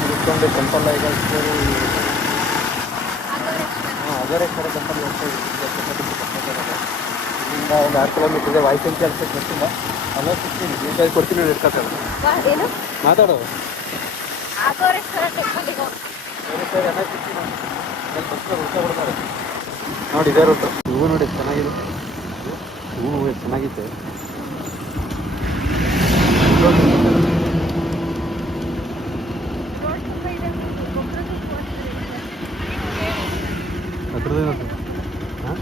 ಮುಗಿಸ್ಕೊಂಡು ಟೆಂಪಲ್ ಈಗ ಅಗರೇಶ್ವರ ಟೆಂಪಲ್ ಹೋಗ್ತಾ ಇಲ್ಲಿಂದ ಒಂದು 6 ಕಿಲೋಮೀಟರ್ ಇದೆ. ವಾಯ್ಸ್ ಅಂತ ಅನ್ಸಕ್ಕೆ ಗೊತ್ತಿಲ್ಲ. ಅಲ್ಲ ಸಿಗ್ತೀನಿ ಡೀಟೇಲ್ ಕೊಡ್ತೀನಿ ಇಟ್ಕೊಳ್ತೇವೆ. ಏನು ಮಾತಾಡೋ ನೋಡಿ ಇದೇ ರೂಟು. ಹೂವು ನೋಡಿ ಚೆನ್ನಾಗಿದೆ. ಹೂವು ಚೆನ್ನಾಗಿದೆ. ಹಾಂ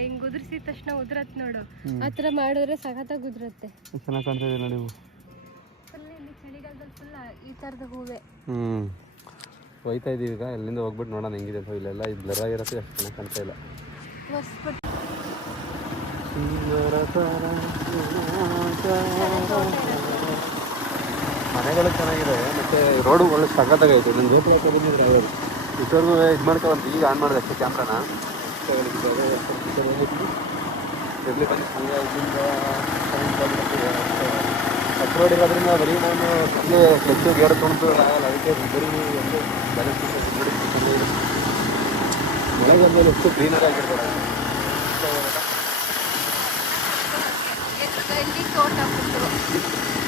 ಹಿಂಗ್ ಉದುರ್ಸಿದ ತಕ್ಷಣ ಉದ್ರತ್ ನೋಡು. ಆತರ ಮಾಡಿದ್ರೆ ಸಖತ್ತಾಗಿ ಉದುರುತ್ತೆ. ಚೆನ್ನಾಗಿ ಕಾಣ್ತಾ ಇದೆ ನೋಡಿ. ಚಳಿಗಾಲದಲ್ಲಿ ಫುಲ್ ಈ ತರದ ಹೂವೆ. ಹೋಯ್ತಾ ಇದೀವಿ ಈಗ. ಎಲ್ಲಿಂದ ಹೋಗ್ಬಿಟ್ಟು ನೋಡೋಣ ಹೆಂಗಿದೆ ಅಂತ. ಇಲ್ಲೆಲ್ಲ ಇದು ಬ್ಲರ್ ಆಗಿರುತ್ತೆ, ಅಷ್ಟು ಚೆನ್ನಾಗಿ ಕಾಣ್ತಾ ಇಲ್ಲ. ಮನೆಗಳು ಚೆನ್ನಾಗಿದೆ, ಮತ್ತೆ ರೋಡು ಒಳ್ಳೆ ಸಖತ್ತಾಗೈತೆ. ನನ್ನ ಜೊತೆ ಬಂದಿದ್ರೆ ಯಾವ್ದು ಇಷ್ಟವರೆಗೂ ಇದು ಮಾಡ್ಕೊಂಡು ಈಗ ಆನ್ ಮಾಡಿದೆ ಅಷ್ಟೇ ಕ್ಯಾಮ್ರಾನ. ಇರಲಿ ಬನ್ನಿ. ಹತ್ತು ರೋಡ್ ಇರೋದ್ರಿಂದ ಬರೀ ನಾನು ಅಲ್ಲಿ ಕ್ಲಚ್ಚು ಗೇರ್ ತೊಗೊಂಡು ಆಗಲ್ಲ. ಅದಕ್ಕೆ ಬರೀ ಒಂದು ಬ್ಯಾಲೆನ್ಸ್ ಮಳೆಗಾಲದಲ್ಲಿ ಎಷ್ಟು ಕ್ಲೀನರ್ ಆಗಿರ್ತಾರೆ.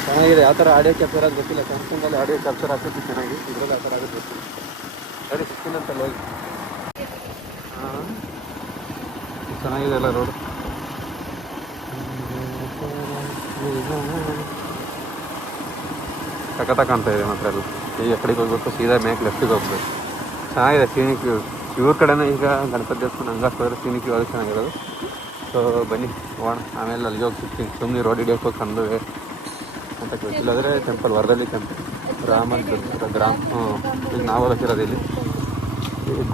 ಚೆನ್ನಾಗಿದೆ. ಯಾವ ಥರ ಆಡಿಯೋ ಕ್ಯಾಪ್ಚರ್ ಆಗೋದು ಗೊತ್ತಿಲ್ಲ. ಸ್ಯಾಮ್ಸಂಗಲ್ಲಿ ಆಡಿಯೋ ಕ್ಯಾಪ್ಚರ್ ಆಗ್ತೈತಿ ಚೆನ್ನಾಗಿ. ಇದರಲ್ಲಿ ಆ ಥರ ಆಗೋದು ಗೊತ್ತಿಲ್ಲ. ಸರಿ ಸಿಕ್ಕಿಲ್ಲ ಅಂತಲ್ಲ ಹೋಗಿ. ಹಾಂ ಚೆನ್ನಾಗಿದೆ ಅಲ್ಲ ರೋಡು. ಸಖತ್ತ ಕಾಣ್ತಾ ಇದೆ ಮಾತ್ರ ಎಲ್ಲ. ಈಗ ಕಡೆಗೆ ಹೋಗ್ಬೇಕು, ಸೀದಾ ಮೇಕ್ ಲೆಫ್ಟಿಗೆ ಹೋಗ್ಬೇಕು. ಚೆನ್ನಾಗಿದೆ ಸೀನಿಕ್. ಇವ್ರ ಕಡೆನೇ ಈಗ ಗಣಪತಿ ದೇವಸ್ಥಾನ ಹಂಗಾಸ್ ಹೋದ್ರೆ ಸೀನಿಕ್ ಅದು ಚೆನ್ನಾಗಿರೋದು. ಸೊ ಬನ್ನಿ ಹೋಗೋಣ. ಆಮೇಲೆ ಅಲ್ಲಿಗೆ ಹೋಗಿ ಸಿಗ್ತೀನಿ. ಸುಮ್ಮನೆ ರೋಡ್ ಹಿಡಿಯೋಕೆ ಹೋಗಿ ಕಂಡುವೆ ಅಂತ ಕೇಳ್ತಿಲ್ಲ. ಆದರೆ ಟೆಂಪಲ್ ವರದಲ್ಲಿ ಟೆಂಪಲ್ ರಾಮನ್ ಗ್ರಾಮ. ಈಗ ನಾವು ಓದಕ್ಕಿರೋದು ಇಲ್ಲಿ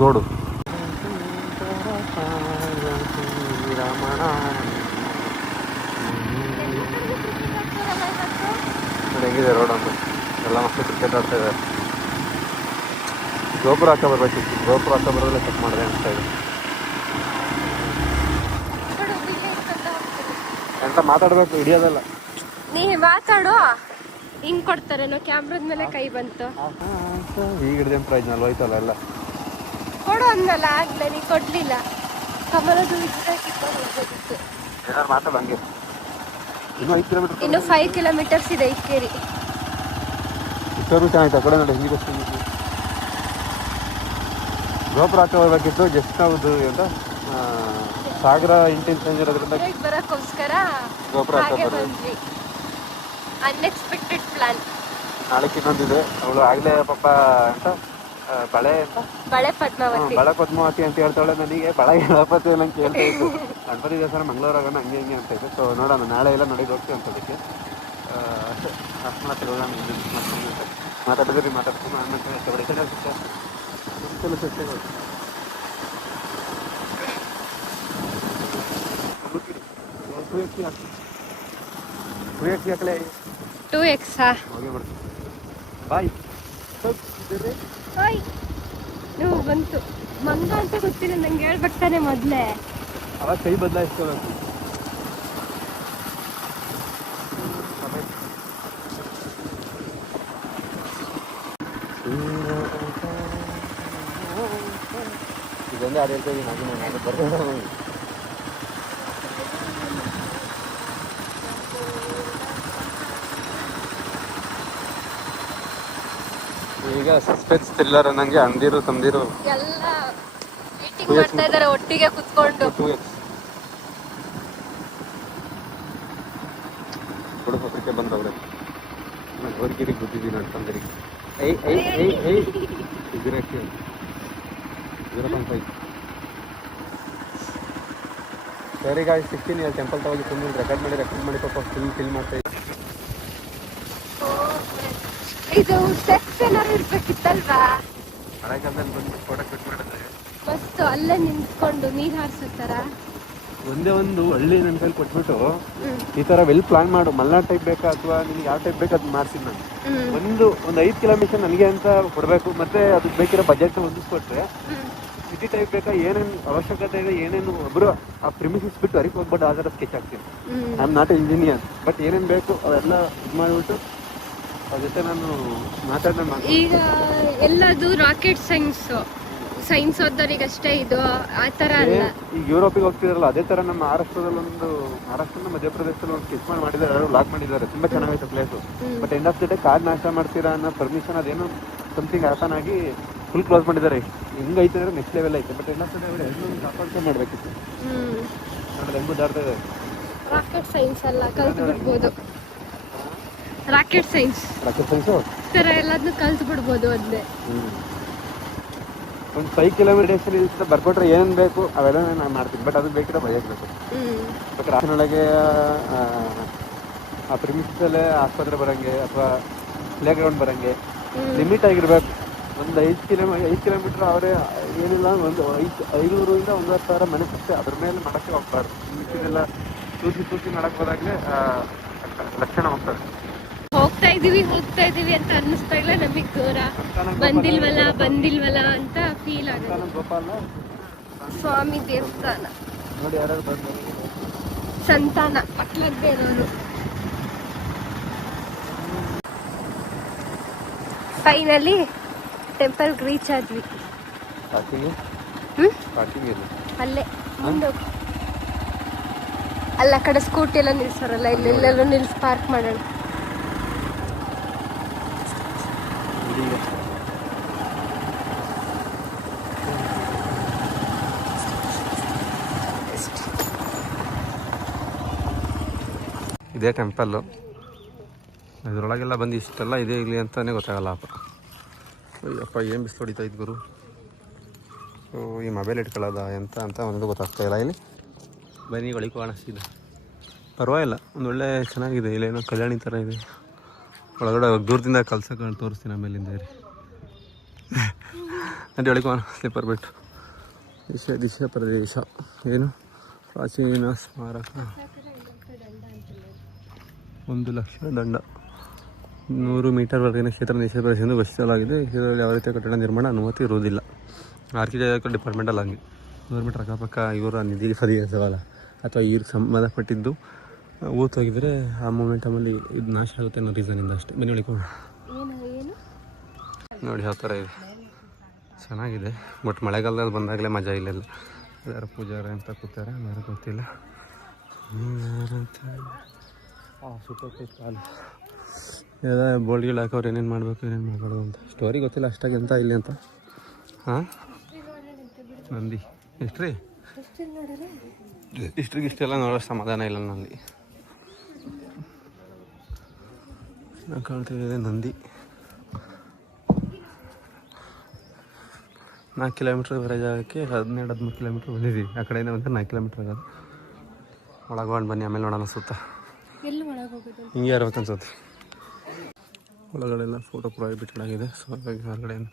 ಗೋಡು ಹೆಂಗಿದೆ ರೋಡ್ ಅಂತ. ಎಲ್ಲ ಮಕ್ಕಳು ಕ್ರಿಕೆಟ್ ಆಡ್ತಾ ಇದ್ದಾರೆ. ಗೋಪುರ ಹಾಕ ಬರ್ಬೇಕಿತ್ತು. ಗೋಪುರ ಹಾಕ ಬರೋದಲ್ಲೇ ಚೆಕ್ ಮಾಡಿದೆ ಅನಿಸ್ತಾ ಇದೆ. ಎಂತ ಮಾತಾಡ್ಬೇಕು, ಹಿಡಿಯೋದಲ್ಲ. ನೀ ಮಾತಾಡು. ಹಿಂಗ್ ಕೊಡ್ತಾರೇನೋ ಕ್ಯಾಮ್ರಾದ ಮೇಲೆ ಕೈ ಬಂತು. ಈಗ ಹಿಡಿದ ಪ್ರೈಸ್ 40 ಎಲ್ಲ ಕೊಡು ಅಂದಲ್ಲ ಆಗ್ಲೇ. ನೀ ಕೊಡ್ಲಿಲ್ಲ. ಕಮಲದ ಹೋಗ್ಬೇಕಿತ್ತು. ಏನಾರು ಮಾತಾಡ ಹಂಗೆ. ಇನ್ನೂ 5 ಕಿಲೋಮೀಟರ್. ಇನ್ನು 5 ಕಿಲೋಮೀಟರ್ಸ್ ಇದೆ ಇಕ್ಕೇರಿ. ಇಷ್ಟರು ಚೆನ್ನಾಗಿತ್ತು. ಆ ಕಡೆ ನೋಡಿ ಹಿಂಗೆ ಗೋಪುರ ಹಾಕ ಬರ್ಬೇಕಿತ್ತು. ಜಸ್ಟ್ ಹೌದು ಅಂತ ಸಾಗರ ಇಂಟೆನ್ಷನ್ ಇರೋದ್ರಿಂದ ಬರೋಕ್ಕೋಸ್ಕರ ಗೋಪುರ ಹಾಕ ಬಂದ್ವಿ. Unexpected plan. ನಾಳೆಗೆ ಇನ್ನೊಂದಿದೆ. ಅವಳು ಆಗಲೇ ಪಾಪ ಅಂತ ಬಳೆ ಪದ್ಮಾವತಿ ಅಂತ ಹೇಳ್ತಾಳೆ. ನನಗೆ ಬಳೆ ಗಣಪತಿ ಎಲ್ಲ ಕೇಳ್ತಾ ಇತ್ತು. ಗಣಪತಿ ದೇವಸ್ಥಾನ ಮಂಗಳೂರು ಆಗೋಣ ಹಂಗೆ ಹಿಂಗೆ ಅಂತ ಇತ್ತು. ಸೊ ನೋಡೋಣ, ನಾಳೆ ಎಲ್ಲ ನಡೆದು ಹೋಗ್ತೀವಿ ಅಂತದಕ್ಕೆ. ಮಾತಾಡಿದ್ರಿ ಮಾತಾಡ್ತೀನಿ. ಆಮೇಲೆ ಬಾಯ್. ನೀವು ಬಂತು ಮಂಗ ಅಂತ ಗೊತ್ತಿಲ್ಲ ನಂಗೆ. ಹೇಳ್ಬೇಕು ತಾನೆ ಮೊದಲೇ. ಅವಾಗ ಕೈ ಬದಲಾಯಿಸ್ಕೋಬೇಕು. ಇದೊಂದೇ ಆಡ ಹೇಳ್ತಾ ಇದ್ದೀನಿ. ನಾನು ಬರ್ತೀನಿ. ಈಗ ಸಸ್ಪೆನ್ಸ್ ಥ್ರಿಲ್ಲರ್ ಅನ್ನಂಗೆ ಅಂದಿರು ತಂದಿರು ಎಲ್ಲ ಮೀಟಿಂಗ್ ಮಾಡ್ತಾ ಇದ್ದಾರೆ ಒಟ್ಟಿಗೆ ಕುತ್ಕೊಂಡು. ಹುಡುಗ ಹೊರಕ್ಕೆ ಬಂದವ್ರೆ. ಹೊರಗಿರಿಗೆ ಗುದ್ದಿದ್ದೀನಿ ಅಂತಂದ್ರಿಗೆ. 0.5. ಸರಿ ಗಾಡಿ ಸಿಗ್ತೀನಿ. ಅಲ್ಲಿ ಟೆಂಪಲ್ ತಗೋಗಿ ತುಂಬ ರೆಕಾರ್ಡ್ ಮಾಡಿ ಪಾಪ ಫಿಲ್ ಮಾಡ್ತಾ ಇದ್ದೀನಿ. ಇದು ಸ್ಟೆಪ್ಸ್ ಏನಾದ್ರು ಇರ್ಬೇಕಿತ್ತಲ್ವಾ? ಮಳೆಗಾಲದಲ್ಲಿ ಬಂದು ಫೋಟೋ ಕ್ಲಿಕ್ ಮಾಡಿದ್ರೆ ಮಸ್ತ್ ಅಲ್ಲೇ ನಿಂತ್ಕೊಂಡು ನೀರ್ ಹಾರ್ಸತ್ತಾರ. ಒಂದೇ ಒಂದು ಹಳ್ಳಿ ನನ್ನ ಕೈಲಿ ಕೊಟ್ಬಿಟ್ಟು ಈ ತರ ವೆಲ್ ಪ್ಲಾನ್ ಮಾಡು. ಮಲ್ನಾಡ್ ಟೈಪ್ ಬೇಕಾ ಅಥವಾ ನಿಮ್ಗೆ ಯಾವ ಟೈಪ್ ಬೇಕು ಅದು ಮಾಡ್ತೀನಿ ನಾನು. ಒಂದು 5 ಕಿಲೋಮೀಟರ್ ನನಗೆ ಅಂತ ಕೊಡಬೇಕು. ಮತ್ತೆ ಅದಕ್ಕೆ ಬೇಕಿರೋ ಬಜೆಟ್ ಹೊಂದಿಸ್ಕೊಟ್ರೆ ಸಿಟಿ ಟೈಪ್ ಬೇಕಾ, ಏನೇನು ಅವಶ್ಯಕತೆ ಇದೆ, ಏನೇನು ಒಬ್ಬರು ಆ ಪ್ರಿಮಿಸಿಸ್ ಬಿಟ್ಟು ಹೊರಗೆ ಹೋಗ್ಬಿಟ್ಟು ಆ ಥರ ಸ್ಕೆಚ್ ಹಾಕ್ತೀನಿ. I am not engineer, but ಏನೇನು ಬೇಕು ಅವೆಲ್ಲ ಇದು ಮಾಡಿಬಿಟ್ಟು ಅದ್ರ ಜೊತೆ ನಾನು ಮಾತಾಡೋಣ. ಈಗ ಎಲ್ಲದು ರಾಕೆಟ್ ಸೈನ್ಸ್ ಓದೋರಿಗೆ ಅಷ್ಟೇ ಇದು, ಆ ಥರ ಅಲ್ಲ. ಈಗ ಯುರೋಪಿಗೆ ಹೋಗ್ತಿದಾರಲ್ಲ ಅದೇ ಥರ ನಮ್ಮ ಮಹಾರಾಷ್ಟ್ರದ ಮಧ್ಯಪ್ರದೇಶದಲ್ಲಿ ಒಂದು ಸ್ಕೆಚ್ ಮಾಡಿದ್ದಾರೆ, ಯಾರು ಲಾಕ್ ಮಾಡಿದ್ದಾರೆ, ತುಂಬ ಚೆನ್ನಾಗೈತೆ place. But end of the day ಕಾಡ್ ನಾಶ ಮಾಡ್ತೀರಾ ಅನ್ನೋ ಪರ್ಮಿಷನ್ ಅದೇನೋ ಸಮಥಿಂಗ್ ಹ್ಯಾಪನ್ ಆಗಿ ಫುಲ್ ಕ್ಲೋಸ್ ಮಾಡಿದ್ದಾರೆ. ಹಿಂಗೈತೆ ಅಂದರೆ ನೆಕ್ಸ್ಟ್ ಲೆವೆಲ್ ಐತೆ. But end of the day ಎಲ್ಲರೂ ಕಾಪಾಡ್ಕೊಂಡು ಮಾಡಬೇಕಿತ್ತು. ನೋಡಿದ್ರೆ ಹೆಂಗೂ ದಾಡ್ತಾ ಇದೆ. ರಾಕೆಟ್ ಸೈನ್ಸ್ ಎಲ್ಲ ಕಲ್ತು ಬಿಡ್ಬೋದು. ರಾಕೆಟ್ ಸೈನ್ಸು ಥರ ಎಲ್ಲದನ್ನು ಕಲ್ತು ಬಿಡ್ಬೋದು ಅದನ್ನೇ. ಒಂದು 5 ಕಿಲೋಮೀಟರ್ಸ್ ಬರ್ಕೊಟ್ರೆ ಏನೇನು ಬೇಕು ಅವೆಲ್ಲ ನಾನು ಮಾಡ್ತೀನಿ. ಬಟ್ ಅದು ಬೇಕಿದ್ರೆ ಬಯಸ್ಬೇಕು. ಬಟ್ ರಾತ್ರಿನೊಳಗೆ ಆ ಪ್ರಿಮಿಸಲ್ಲೇ ಆಸ್ಪತ್ರೆ ಬರೋಂಗೆ ಅಥವಾ ಪ್ಲೇ ಗ್ರೌಂಡ್ ಬರೋಂಗೆ ಲಿಮಿಟ್ ಆಗಿರ್ಬೇಕು. ಒಂದು 5 ಕಿಲೋಮೀಟರ್ ಅವರೇ ಏನಿಲ್ಲ ಒಂದು 500ರಿಂದ 1,000 ಮನೆ ಅಷ್ಟೇ, ಅದ್ರ ಮೇಲೆ ಮಾಡೋಕ್ಕೆ ಹೋಗ್ಬಾರ್ದು. ಮಿಕ್ಕಿದೆಲ್ಲ ತೂಸಿ ಮಾಡಕ್ಕೆ ಹೋದಾಗಲೇ ಲಕ್ಷಣ ಹೋಗ್ತಾರೆ. ಹೋಗ್ತಾ ಇದೀವಿ ಅಂತ ಅನ್ನಿಸ್ದಾಗಲೇ ನಮಗೆ ದೂರ ಬಂದಿಲ್ವಲ್ಲ ಅಂತ ಫೀಲ್ ಆಗುತ್ತೆ. ಗೋಪಾಲ ಸ್ವಾಮಿ ದೇವಸ್ಥಾನ ನೋಡಿ, ಯಾರು ಬಂದು ಸಂತಾನ ಮಕ್ಕಳದ್ದೇ ಇರೋರು. ಫೈನಲಿ ಟೆಂಪಲ್ ರೀಚ್ ಆದ್ವಿ. ಅಲ್ಲೇ ಮುಂದೆ ಅಲ್ಲ ಕಡೆ ಸ್ಕೂಟಿ ಎಲ್ಲ ನಿಲ್ಸೋರಲ್ಲ, ಇಲ್ಲೆಲ್ಲರೂ ನಿಲ್ಸಿ ಪಾರ್ಕ್ ಮಾಡೋಣ. ಇದೇ ಟೆಂಪಲ್ಲು. ಇದರೊಳಗೆಲ್ಲ ಬಂದು ಇಷ್ಟೆಲ್ಲ ಇದೆ ಇಲ್ಲಿ ಅಂತಲೇ ಗೊತ್ತಾಗಲ್ಲ. ಅಯ್ಯಪ್ಪ ಏನು ಬಿಸಿಲು ಹೊಡಿತಾ ಇದ್ದು ಗುರು. ಈ ಮೊಬೈಲ್ ಇಟ್ಕೊಳ್ಳೋದ ಎಂತ ಅಂತ ಒಂದು ಗೊತ್ತಾಗ್ತಾ ಇಲ್ಲ. ಇಲ್ಲಿ ಬನ್ನಿ ಒಳಗೆ ಕಾಣಿಸ್ತಿದೆ, ಪರವಾಗಿಲ್ಲ, ಒಂದು ಒಳ್ಳೆ ಚೆನ್ನಾಗಿದೆ. ಇಲ್ಲೇನೋ ಕಲ್ಯಾಣಿ ಥರ ಇದೆ. ಒಳಗಡೆ ದೂರದಿಂದ ಕಲ್ಸಕ್ಕೆ ತೋರಿಸ್ತೀನಿ ಆಮೇಲಿಂದ. ನಡಿ ಒಳಗೆ ಸ್ಲಿಪ್ಪರ್ ಬಿಟ್ಟು. ದಿಶಾ ಪ್ರದೇಶ ಏನು ಪ್ರಾಚೀನ ಸ್ಮಾರಕ, 1,00,000 ದಂಡ, 100 ಮೀಟರ್ವರೆಗಿನ ಕ್ಷೇತ್ರ ನಿಷೇಧ ಎಂದು ಘೋಷಿಸಲಾಗಿದೆ. ಇದರಲ್ಲಿ ಯಾವ ರೀತಿಯ ಕಟ್ಟಡ ನಿರ್ಮಾಣ ಅನುಮತಿ ಇರುವುದಿಲ್ಲ. ಆರ್ಕಿಟೆಕ್ಚರ್ ಡಿಪಾರ್ಟ್ಮೆಂಟಲ್ಲಿ ಹಂಗೆ 100 ಮೀಟರ್ ಅಕ್ಕಪಕ್ಕ ಇವರ ನಿಧಿ ಸರಿಯಾಗಲ್ಲ ಅಥವಾ ಇವ್ರಿಗೆ ಸಂಬಂಧಪಟ್ಟಿದ್ದು ಊತೋಗಿದ್ರೆ ಆ ಮೂಮೆಂಟಮಲ್ಲಿ ಇದು ನಾಶ ಆಗುತ್ತೆ ಅನ್ನೋ ರೀಸನಿಂದ ಅಷ್ಟೇ. ಬನ್ನಿ ಉಳಿಕೊಂಡು ನೋಡಿ ಯಾವ ಥರ ಇದೆ, ಚೆನ್ನಾಗಿದೆ. ಬಟ್ ಮಳೆಗಾಲದಲ್ಲಿ ಬಂದಾಗಲೇ ಮಜಾ ಇಲ್ಲೆಲ್ಲ. ಯಾರು ಪೂಜಾರ ಅಂತ ಕೂತಾರೆ, ಯಾರು ಗೊತ್ತಿಲ್ಲ. ಸೂಪರ್ ಕಾಲು ಎಲ್ಲ ಬೋಲ್ಡ್ಗಳು ಹಾಕೋರು ಏನೇನು ಮಾಡಬೇಕು ಏನೇನು ಮಾಡಬಾರ್ದು ಅಂತ. ಸ್ಟೋರಿ ಗೊತ್ತಿಲ್ಲ ಅಷ್ಟಾಗಿ ಅಂತ ಇಲ್ಲಿ ಅಂತ. ಹಾಂ ನಂದಿ ಎಷ್ಟು ರೀ ಇಷ್ಟೆಲ್ಲ ನೋಡೋ ಸಮಾಧಾನ ಇಲ್ಲ ನಲ್ಲಿ. ನಾನು ಕಾಣ್ತಿದ್ದೆ ನಂದಿ. 4 ಕಿಲೋಮೀಟ್ರ್ ಬರೋ ಜಾಗಕ್ಕೆ 12-13 ಕಿಲೋಮೀಟ್ರ್ ಬಂದಿದ್ದೀವಿ. ಆ ಕಡೆಯಿಂದ ಬಂದರೆ 4 ಕಿಲೋಮೀಟ್ರ್ ಆಗೋದು. ಒಳಗೊಂಡು ಬನ್ನಿ, ಆಮೇಲೆ ನೋಡೋಣ ಸುತ್ತ. ಹಿಂಗೆ ಇರ್ಬೇಕು ಅನ್ಸುತ್ತೆ. ಒಳಗಡೆಲ್ಲ ಫೋಟೋ ಪ್ರೊಹಿಬಿಟೆಡ್ ಆಗಿದೆ, ಸೊ ಹಾಗಾಗಿ ಹೊರಗಡೆ ಏನು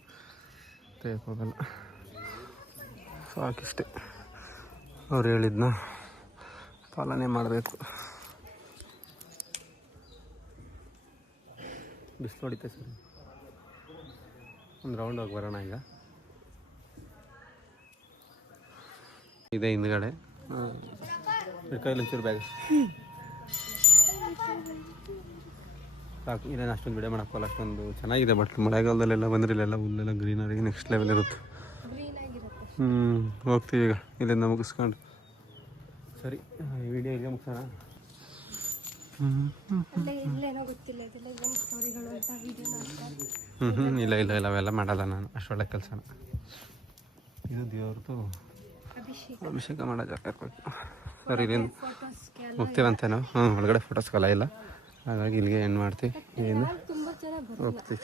ತೆಗೆಯೋಕೆ ಹೋಗಲ್ಲ. ಸಾಕಿಷ್ಟೇ, ಅವ್ರು ಹೇಳಿದ್ನ ಪಾಲನೆ ಮಾಡಬೇಕು. ಬಿಸಿಲು ಹೊಡಿತೆ ಸರ್. ಒಂದು ರೌಂಡ್ ಹೋಗಿ ಬರೋಣ ಈಗ. ಇದೆ ಹಿಂದ್ಗಡೆ ಕೈಲಿ ಒಂಚೂರು ಬ್ಯಾಗ್ ಸಾಕು. ಇನ್ನೇನು ಅಷ್ಟೊಂದು ವಿಡಿಯೋ ಮಾಡೋಕ್ಕಲ್ಲ, ಅಷ್ಟೊಂದು ಚೆನ್ನಾಗಿದೆ. ಬಟ್ ಮಳೆಗಾಲದಲ್ಲೆಲ್ಲ ಬಂದರೆ ಇಲ್ಲೆಲ್ಲ ಹುಲ್ಲೆಲ್ಲ ಗ್ರೀನರಿ ನೆಕ್ಸ್ಟ್ ಲೆವೆಲ್ ಇರುತ್ತೆ. ಹೋಗ್ತೀವಿ ಈಗ ಇಲ್ಲಿಂದ ಮುಗಿಸ್ಕೊಂಡು. ಸರಿ, ಈ ವಿಡಿಯೋ ಈಗ ಮುಗಿಸೋಣ. ಇಲ್ಲ ಅವೆಲ್ಲ ಮಾಡಲ್ಲ ನಾನು, ಅಷ್ಟೊಳ್ಳೆ ಕೆಲಸನ. ಇದು ದೇವ್ರದ್ದು ಅಭಿಷೇಕ ಮಾಡೋ ಜಾಗ ಇರಬೇಕು. ಸರಿ, ಇಲ್ಲಿಂದ ಹೋಗ್ತೀವಂತೇನೋ. ಒಳಗಡೆ ಫೋಟೋಸ್ಗೆಲ್ಲ ಇಲ್ಲ, ಹಾಗಾಗಿ ಇಲ್ಲಿಗೆ ಏನು ಮಾಡ್ತೀವಿ, ಏನು ಹೋಗ್ತೀವಿ.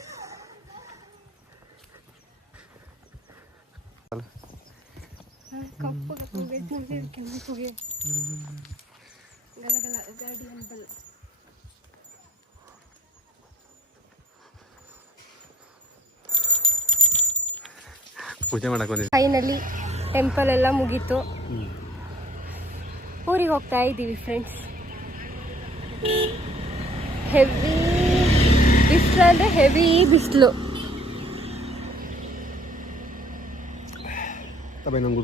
ಪೂಜೆ ಮಾಡಕ್ಕೆ ಬಂದಿದ್ದೀವಿ. ಫೈನಲಿ ಟೆಂಪಲ್ ಎಲ್ಲ ಮುಗೀತು. ಊರಿಗೆ ಹೋಗ್ತಾ ಇದ್ದೀವಿ ಫ್ರೆಂಡ್ಸ್. ಹೆವಿ ಬಿಸಿಲು ಅಂದರೆ ಹೆವಿ ಬಿಸಿಲು. ಬೈ ನಂಗೆ